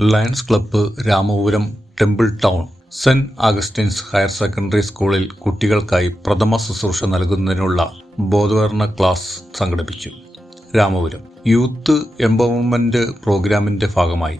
Lions club Ramapuram temple town saint Augustine's higher secondary സ്കൂളിൽ കുട്ടികൾക്കായി പ്രഥമ ശുശ്രൂഷ നൽകുന്നതിനുള്ള ബോധവൽക്കരണ ക്ലാസ് സംഘടിപ്പിച്ചു. രാമപുരം യൂത്ത് എംപവർമെന്റ് പ്രോഗ്രാമിന്റെ ഭാഗമായി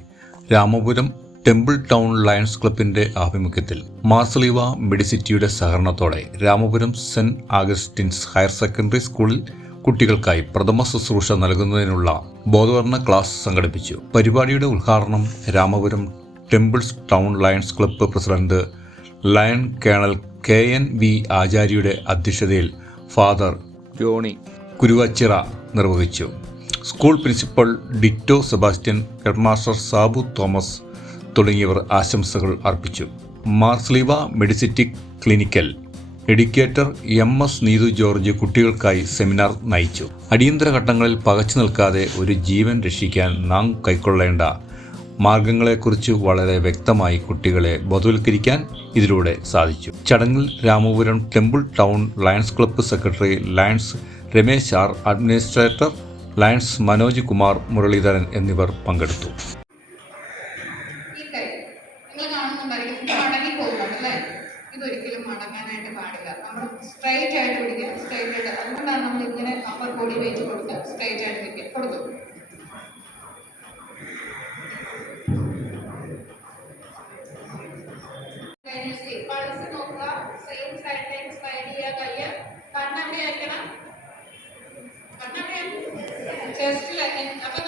രാമപുരം ടെമ്പിൾ ടൗൺ ലയൺസ് ക്ലബിന്റെ ആഭിമുഖ്യത്തിൽ മാർസലീവ മെഡിസിറ്റിയുടെ സഹകരണത്തോടെ Ramapuram saint Augustine's higher secondary സ്കൂളിൽ കുട്ടികൾക്കായി പ്രഥമ ശുശ്രൂഷ നൽകുന്നതിനുള്ള ബോധവൽക്കരണ ക്ലാസ് സംഘടിപ്പിച്ചു. പരിപാടിയുടെ ഉദ്ഘാടനം Ramapuram temples town Lions club president Lion colonel K N V ആചാര്യയുടെ അധ്യക്ഷതയിൽ ഫാദർ ജോണി കുരുവച്ചിറ നിർവഹിച്ചു. School principal Ditto Sebastian headmaster Sabu Thomas തുടങ്ങിയവർ ആശംസകൾ അർപ്പിച്ചു. Marsleeva മെഡിസിറ്റിക് clinical educator M S Neethu George കുട്ടികൾക്കായി സെമിനാർ നയിച്ചു. അടിയന്തര ഘട്ടങ്ങളിൽ പകച്ചു നിൽക്കാതെ ഒരു ജീവൻ രക്ഷിക്കാൻ നാം കൈക്കൊള്ളേണ്ട മാർഗങ്ങളെക്കുറിച്ച് വളരെ വ്യക്തമായി കുട്ടികളെ ബോധവൽക്കരിക്കാൻ ഇതിലൂടെ സാധിച്ചു. ചടങ്ങിൽ Ramapuram temple town Lions club secretary Lions Ramesh R administrator Lions Manoj Kumar Muraleedharan എന്നിവർ പങ്കെടുത്തു. നിങ്ങൾ കാണുന്നുണ്ടായിരിക്കും ഇതൊരിക്കലും മടങ്ങാനായിട്ട് പാടില്ല. നമ്മൾ സ്ട്രൈറ്റ് ആയിട്ട് പിടിക്കുക സ്ട്രൈറ്റ് ആയിട്ട് അതുകൊണ്ടാണ് നമ്മൾ ഇങ്ങനെ അപ്പർ ബോഡി വെയിറ്റ് കൊടുത്ത് സ്ട്രൈറ്റ് ആയിട്ട് പിടിക്കുക. കൊടുത്തു. പൾസ് നോക്കുക. സെയിം സൈഡ് ലൈൻ സ്ലൈഡ് ചെയ്യുക. കയ്യ് കണ്ണെവിടെ അയക്കണം. കണ്ണെവിടെ അപ്പൊ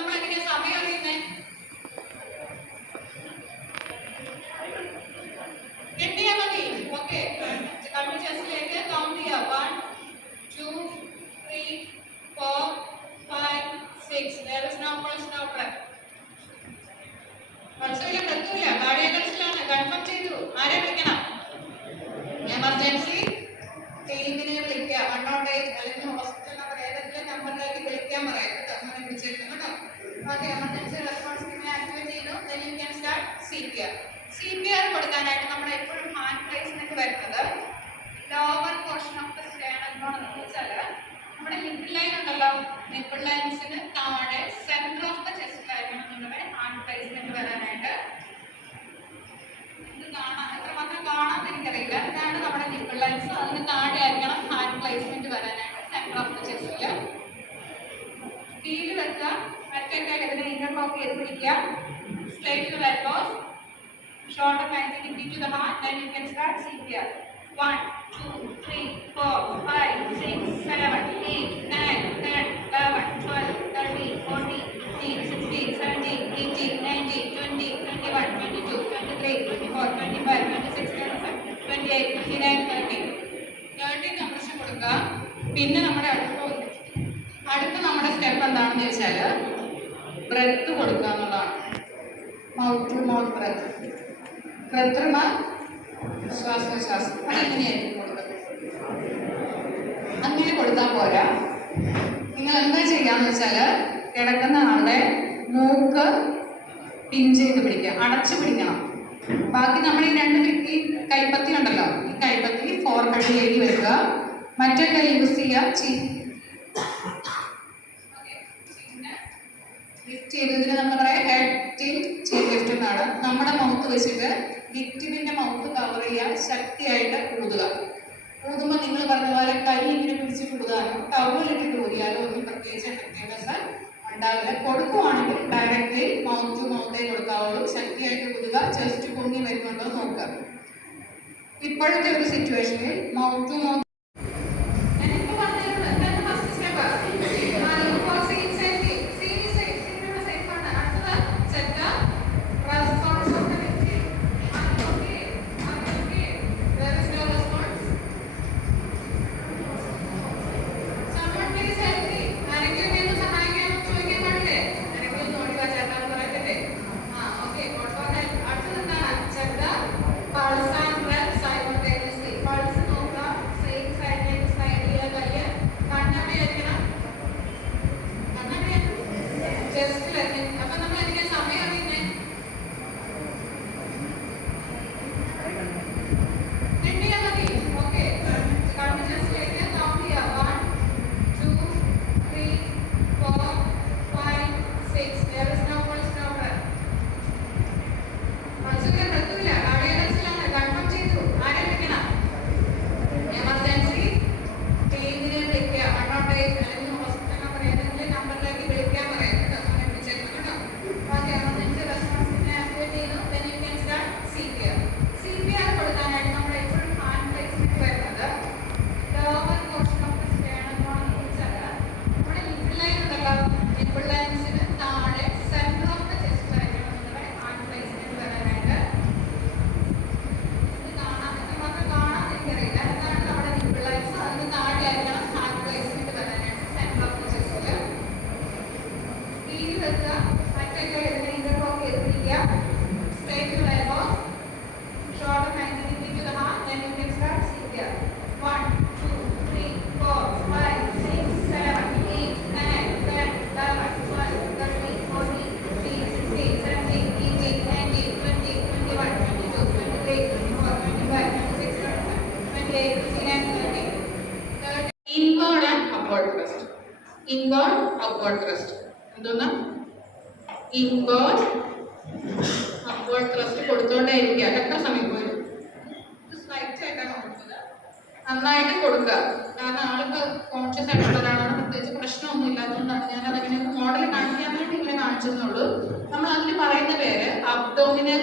ഉണ്ടല്ലോ നിപ്പിൾ ലൈൻസിന് താഴെ സെന്റർ ഓഫ് ദ ചെസ്റ്റിലായിരിക്കണം നമ്മുടെ ഹാൻഡ് പ്ലേസ്മെന്റ് വരാനായിട്ട് ഇത് എത്രമാത്രം എനിക്കറിയില്ല. ഇതാണ് നമ്മുടെ നിപ്പിൾ ലൈൻസ് അതിന് താഴെ ആയിരിക്കണം ഹാൻഡ് പ്ലേസ്മെന്റ് വരാനായിട്ട് സെന്റർ ഓഫ് ദ ചെസ്റ്റിൽ കീഴിൽ വെക്കുക. മറ്റൊക്കെ ഇതിനെ ഇന്റർലോക്ക് ചെയ്ത് പിടിക്കുക. Straight to 90 degree to the heart, then you can start CPR. 1, 2, 3, 4, 5, 6, 7, 8, 9, 10, 11, 12, 13, 14, 15, 16, 17, 18, 19, 20, 21, 22, 23, 24, 25, 26, 27, 28, 29, 30. 30 compression കൊടുക്കുക. പിന്നെ നമ്മുടെ അടുത്ത അടുത്ത നമ്മുടെ സ്റ്റെപ്പ് എന്താണെന്ന് വെച്ചാൽ ബ്രെത്ത് കൊടുക്കുക എന്നുള്ളതാണ്. മൗത്ത് ടു മൗത്ത് ബ്രെത്ത് കൃത്രിമ ശ്വാസോച്ഛ്വാസം അതെങ്ങനെയായിരിക്കും അങ്ങനെ കൊടുത്താൽ പോരാ. നിങ്ങൾ എന്താ ചെയ്യാന്ന് വെച്ചാൽ കിടക്കുന്ന ആളുടെ മൂക്ക് പിഞ്ച് ചെയ്ത് പിടിക്കുക. അടച്ചു പിടിക്കണം. ബാക്കി നമ്മൾ ഈ രണ്ട് ഈ കൈപ്പത്തി ഉണ്ടല്ലോ ഈ കൈപ്പത്തി ഫോർ ഹെഡിലേക്ക് വെക്കുക. മറ്റേ കൈ യൂസ് ചെയ്യുക ലിഫ്റ്റ് ചെയ്തതിന് നമ്മൾ പറയാം ഹെഡ് ലിഫ്റ്റ് എന്നാണ്. നമ്മുടെ മൗത്ത് വെച്ചിട്ട് വിക്ടിമിന്റെ മൗത്ത് ചെയ്യാൻ ശക്തിയായിട്ട് ഊതുക. ഊതുമ്പോൾ നിങ്ങൾ പറഞ്ഞ പോലെ കൈ ഇങ്ങനെ പിടിച്ച് ഊതാനോ ടവലിട്ടിട്ട് ഊതിയാലോ ഒന്നും പ്രത്യേകിച്ച് പ്രത്യേകത ഉണ്ടാവില്ല. കൊടുക്കുവാണെങ്കിൽ ഡയറക്റ്റ്ലി മൗത്ത് ടു മൗത്തേ കൊടുക്കാവുള്ളൂ ശക്തിയായിട്ട് കൂടുക ചെസ്റ്റ് പൊങ്ങി വരുന്നുണ്ടോ നോക്കുക. ഇപ്പോഴത്തെ ഒരു സിറ്റുവേഷനിൽ mouth to mouth inward upward thrust inward upward thrust എന്തോന്നാ ഇൻവേർഡ് അപ്പോൾ ട്രസ്റ്റ് കൊടുത്തോണ്ടേ ഇരിക്കുക എത്ര സമയം പോലും ആയിട്ടാണ് കൊടുക്കുന്നത് നന്നായിട്ട് കൊടുക്കുക. കാരണം ആൾക്ക് കോൺഷ്യസ് ആയിട്ടുള്ള ഒരാളാണ് പ്രത്യേകിച്ച് പ്രശ്നമൊന്നും ഇല്ലാത്തതുകൊണ്ടാണ്. ഞാൻ അതങ്ങനെ മോഡൽ കാണിക്കാൻ വേണ്ടി ഇങ്ങനെ കാണിച്ചെന്നുള്ളൂ നമ്മൾ അതിൽ പറയുന്ന പേര് അബ്ഡോമിനൽ